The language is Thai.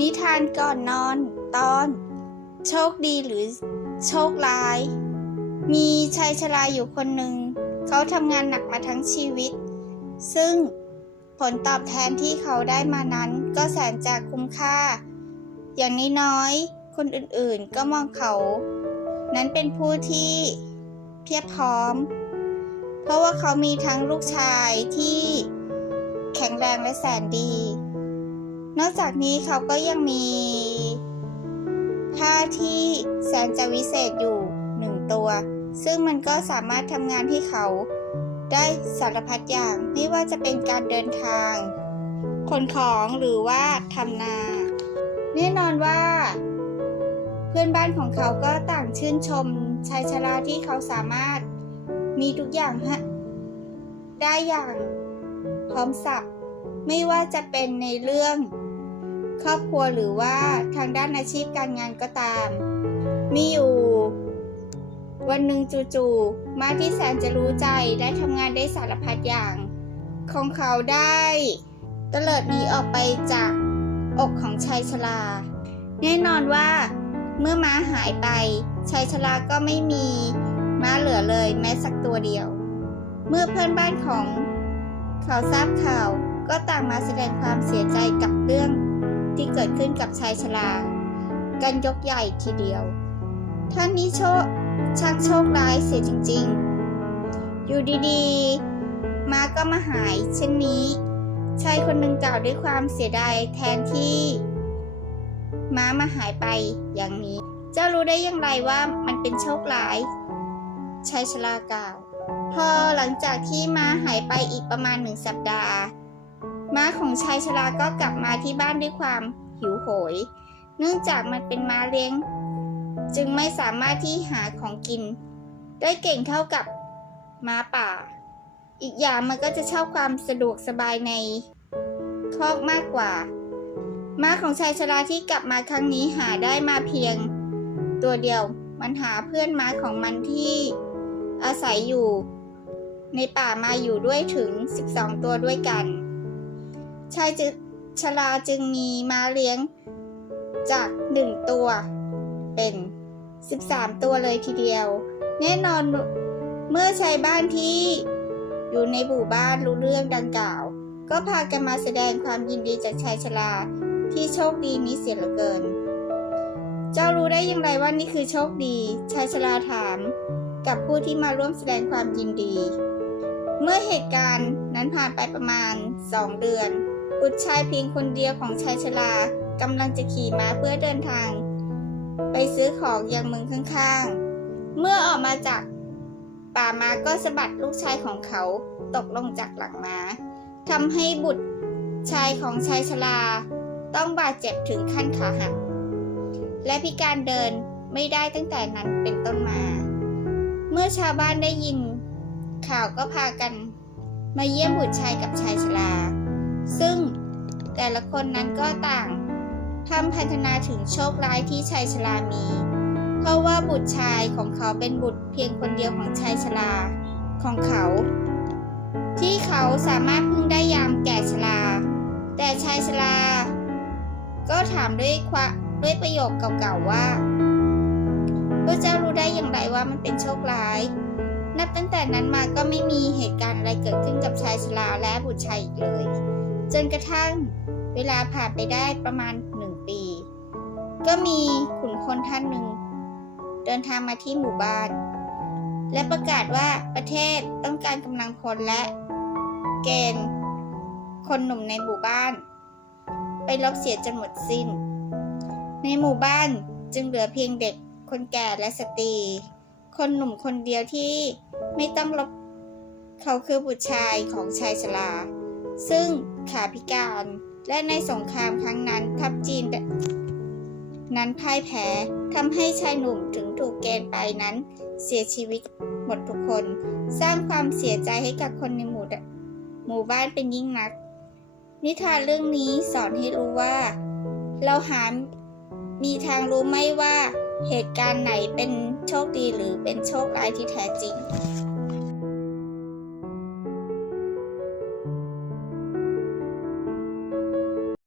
นิทานก่อนนอนตอน โชคดีหรือโชคร้าย มีชายชราอยู่คนหนึ่ง เขาทำงานหนักมาทั้งชีวิต ซึ่งผลตอบแทนที่เขาได้มานั้นก็แสนจะคุ้มค่า อย่างน้อยๆ คนอื่นๆก็มองเขา นั้นเป็นผู้ที่เพียบพร้อม เพราะว่าเขามีทั้งลูกชายที่แข็งแรงและแสนดี นอกจากนี้เขาก็ยังมีผ้าที่แสนจะวิเศษอยู่หนึ่งตัว ซึ่งมันก็สามารถทำงานที่เขาได้สารพัดอย่างไม่ว่าจะเป็นการเดินทางขนของหรือว่าทำนา แน่นอนว่า เพื่อนบ้านของเขาก็ต่างชื่นชมชายชราที่เขาสามารถมีทุกอย่างฮะได้อย่างพร้อมสับไม่ว่าจะเป็นในเรื่อง ครอบครัวหรือว่าทางด้านอาชีพการงานก็ตาม มีอยู่ วันหนึ่งจู่ๆมาที่แสนจะรู้ใจได้ทำงานได้สารพัดอย่าง ของเขาได้เตลิดหนีออกไปจากอกของชายชราแน่นอนว่าเมื่อม้าหายไปชายชราก็ไม่มีม้าเหลือเลยแม้สักตัวเดียว เมื่อเพื่อนบ้านของเขาทราบข่าวก็ต่างมาแสดงความเสียใจกับเรื่อง ที่เกิดขึ้นกับชายชรากันยกใหญ่ทีเดียว ท่านนี้โชคช่างโชคร้ายเสียจริงๆ อยู่ดีๆ มาก็มาหายเช่นนี้ ชายคนหนึ่งกล่าวด้วยความเสียดายแทนที่ ม้ามาหายไปอย่างนี้ เจ้ารู้ได้อย่างไรว่ามันเป็นโชคร้าย ชายชรากล่าว พอหลังจากที่ม้าหายไปอีกประมาณหนึ่งสัปดาห์ ม้าของชายชราก็กลับมาที่บ้านด้วยความหิวโหย เนื่องจากมันเป็นม้าเลี้ยง จึงไม่สามารถที่หาของกิน ได้เก่งเท่ากับม้าป่า อีกอย่างมันก็จะชอบความสะดวกสบายในคอกมากกว่า ม้าของชายชราที่กลับมาครั้งนี้หาได้มาเพียง ตัวเดียวมันหาเพื่อนม้าของมันที่อาศัยอยู่ ในป่ามาอยู่ด้วยถึง 12 ตัวด้วยกัน ชายจึชราจึงมีม้าเลี้ยงจากหนึ่งตัวเป็น 13 ตัวเลยทีเดียว แน่นอนเมื่อชายบ้านที่อยู่ในหมู่บ้านรู้เรื่องดังกล่าว ก็พากันมาแสดงความยินดีจากชายชราที่โชคดีนี้เสียเหลือเกิน เจ้ารู้ได้อย่างไรว่านี่คือโชคดี ชายชราถามกับผู้ที่มาร่วมแสดงความยินดี เมื่อเหตุการณ์นั้นผ่านไปประมาณสองเดือน บุตรชายเพียงคนเดียวของชายชรากำลังจะขี่ม้าเพื่อเดินทาง ไปซื้อของยังเมืองข้างๆ เมื่อออกมาจากป่าม้าก็สะบัดลูกชายของเขาตกลงจากหลังม้าทำให้บุตรชายของชายชราต้องบาดเจ็บถึงขั้นขาหัก และพิการเดินไม่ได้ตั้งแต่นั้นเป็นต้นมา เมื่อชาวบ้านได้ยิน ข่าวก็พากัน มาเยี่ยมบุตรชายกับชายชรา ซึ่งแต่ละคนนั้นก็ต่างพร่ำพันธนาถึงโชคร้ายที่ชายชรามี เพราะว่าบุตรชายของเขาเป็นบุตรเพียงคนเดียวของชายชราของเขา ที่เขาสามารถพึ่งได้ยามแก่ชรา แต่ชายชรา ก็ถามด้วยควะด้วยประโยคเก่าๆว่าพระเจ้ารู้ได้อย่างไรว่ามันเป็นโชคร้าย นับตั้งแต่นั้นมาก็ไม่มีเหตุการณ์อะไรเกิดขึ้นกับชายชราและบุตรชายอีกเลย จนกระทั่งเวลาผ่านไปได้ประมาณหนึ่งปี ก็มีขุนพลท่านหนึ่ง เดินทางมาที่หมู่บ้าน และประกาศว่าประเทศต้องการกำลังพลและ เกณฑ์คนหนุ่มในหมู่บ้าน ไปลบเสียจนหมดสิ้น ในหมู่บ้านจึงเหลือเพียงเด็กคนแก่และสตรี คนหนุ่มคนเดียวที่ไม่ต้องลบ เขาคือบุตรชายของชายชรา ซึ่งขาพิการ และในสงครามครั้งนั้นทัพจีนนั้นพ่ายแพ้ทำให้ชายหนุ่มถึงถูกเกณฑ์ไปนั้น เสียชีวิตหมดทุกคน สร้างความเสียใจให้กับคนในหมู่หมู่บ้านเป็นยิ่งนัก นิทานเรื่องนี้สอนให้รู้ว่า เราหามีทางรู้ไหมว่าเหตุการณ์ไหนเป็นโชคดีหรือเป็นโชคร้ายที่แท้จริง